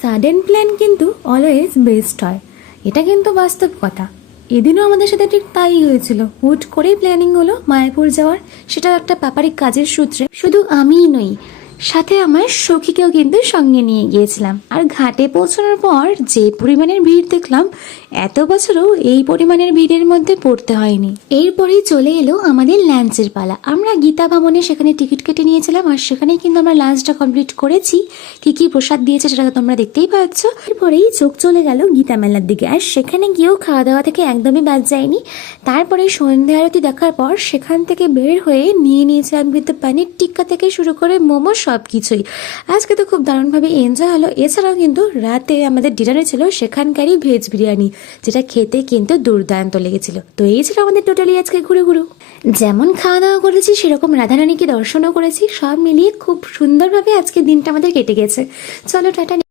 Sudden plan কিন্তু always best হয়, এটা কিন্তু বাস্তব কথা। এদিনও আমাদের সাথে ঠিক তাই হয়েছিল। হুট করেই প্ল্যানিং হলো মায়াপুর যাওয়ার, সেটা একটা ব্যাপারিক কাজের সূত্রে। শুধু আমিই নই, সাথে আমার সখীকেও কিন্তু সঙ্গে নিয়ে গিয়েছিলাম। আর ঘাটে পৌঁছানোর পর যে পরিমাণের ভিড় দেখলাম, এত বছরও এই পরিমাণের ভিড়ের মধ্যে পড়তে হয়নি। এরপরেই চলে এলো আমাদের লাঞ্চের পালা। আমরা গীতা ভবনে সেখানে টিকিট কেটে নিয়েছিলাম, আর সেখানেই কিন্তু আমরা লাঞ্চটা কমপ্লিট করেছি। কি কি প্রসাদ দিয়েছে সেটা তো তোমরা দেখতেই পাচ্ছ। এরপরেই চোখ চলে গেল গীতা মেলার দিকে, আর সেখানে গিয়েও খাওয়া দাওয়া থেকে একদমই বাদ যায়নি। তারপরে সন্ধ্যা আরতি দেখার পর সেখান থেকে বের হয়ে নিয়ে নিয়েছিলাম কিন্তু পানির টিক্কা থেকে শুরু করে মোমো সব কিছুই। আজকে তো খুব দারুণভাবে এনজয় হলো। এছাড়াও কিন্তু রাতে আমাদের ডিনারে ছিল সেখানকারই ভেজ বিরিয়ানি, যেটা খেতে কিন্তু দুর্দান্ত লেগেছিল। তো এই ছিল আমাদের টোটালি আজকে ঘুরে ঘুরে। যেমন খাওয়া দাওয়া করেছি সেরকম রাধারানীকে দর্শনও করেছি, সব মিলিয়ে খুব সুন্দরভাবে আজকে দিনটা আমাদের কেটে গেছে। চলো টাটা।